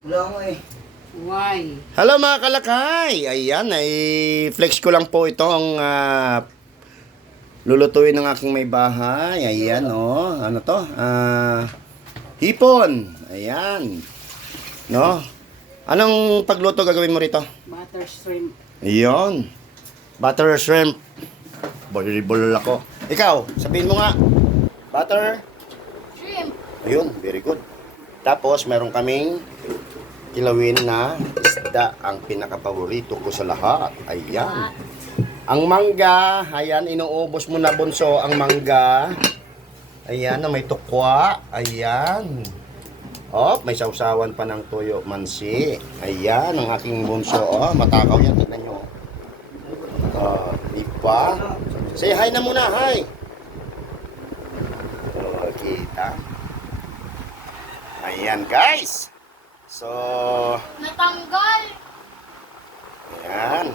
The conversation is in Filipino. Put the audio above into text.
Wala nga eh. Why? Hello mga kalakay! Ayan, flex ko lang po itong lulutuin ng aking may bahay. Ayan, oh. Ano to? Hipon. Ayan. No? Anong pagluto gagawin mo rito? Butter shrimp. Ayan. Butter shrimp. Bolibol ako. Ikaw, sabihin mo nga. Butter? Shrimp. Ayun, very good. Tapos, meron kaming kilawin na isda, ang pinakapaborito ko sa lahat. Ayan. Ang mangga, ayan, inuubos mo na bunso ang mangga. Ayan, na may tukwa. Ayan. Oh, may sausawan pa ng tuyo mansi. Ayan, ang aking bunso. Oh, matakaw yan. Tignan nyo. Oh, iba. Say hi na muna, hi. Oh, kita. Ayan, guys. So, Natanggal. ayan.